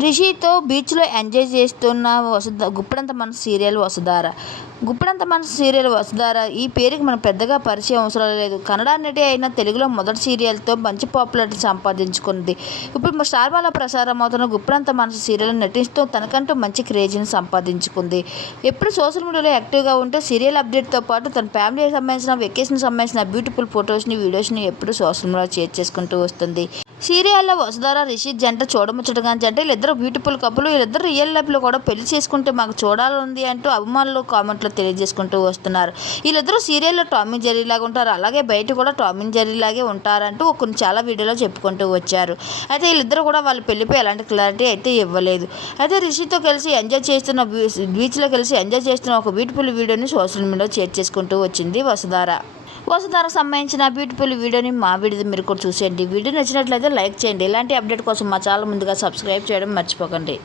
రిషితో బీచ్లో ఎంజాయ్ చేస్తున్న వసుధ గుప్పడంత మనసు సీరియల్ వసుధార. గుప్పడంత మనసు సీరియల్ వసుధార ఈ పేరుకి మనకు పెద్దగా పరిచయం అవసరం లేదు. కన్నడ నటి అయిన తెలుగులో మొదటి సీరియల్తో మంచి పాపులారిటీ సంపాదించుకుంది. ఇప్పుడు స్టార్మాల ప్రసారం అవుతున్న గుప్పడంత మనసు సీరియల్ నటిస్తూ తనకంటూ మంచి క్రేజ్ని సంపాదించుకుంది. ఎప్పుడు సోషల్ మీడియాలో యాక్టివ్గా ఉంటూ సీరియల్ అప్డేట్తో పాటు తన ఫ్యామిలీకి సంబంధించిన వెకేషన్ సంబంధించిన బ్యూటిఫుల్ ఫొటోస్ని వీడియోస్ని ఎప్పుడు సోషల్ మీడియాలో షేర్ చేసుకుంటూ వస్తుంది. సీరియల్లో వసుధార రిషి జంట చూడముచ్చటగా జంట వీళ్ళిద్దరు బ్యూటిఫుల్ కప్పులు వీళ్ళిద్దరు రియల్ లైఫ్లో కూడా పెళ్ళి చేసుకుంటే మాకు చూడాలని అంటూ అభిమానులు కామెంట్లో తెలియజేసుకుంటూ వస్తున్నారు. వీళ్ళిద్దరూ సీరియల్లో టామిన్ జెర్రీ లాగా ఉంటారు. అలాగే బయట కూడా టామిన్ జెర్రీ లాగే ఉంటారంటూ కొన్ని చాలా వీడియోలో చెప్పుకుంటూ వచ్చారు. అయితే వీళ్ళిద్దరూ కూడా వాళ్ళ పెళ్ళిపై ఎలాంటి క్లారిటీ అయితే ఇవ్వలేదు. అయితే రిషితో కలిసి ఎంజాయ్ చేస్తున్న బీచ్లో కలిసి ఎంజాయ్ చేస్తున్న ఒక బ్యూటిఫుల్ వీడియోని సోషల్ మీడియాలో షేర్ చేసుకుంటూ వచ్చింది వసుధార. వసుధారకు సంబంధించిన బ్యూటిఫుల్ వీడియోని మా వీడియో మీరు కూడా చూసేయండి. వీడియో నచ్చినట్లయితే లైక్ చేయండి. ఇలాంటి అప్డేట్ కోసం మా ఛానల్ ముందుగా సబ్స్క్రైబ్ చేయడం మర్చిపోకండి.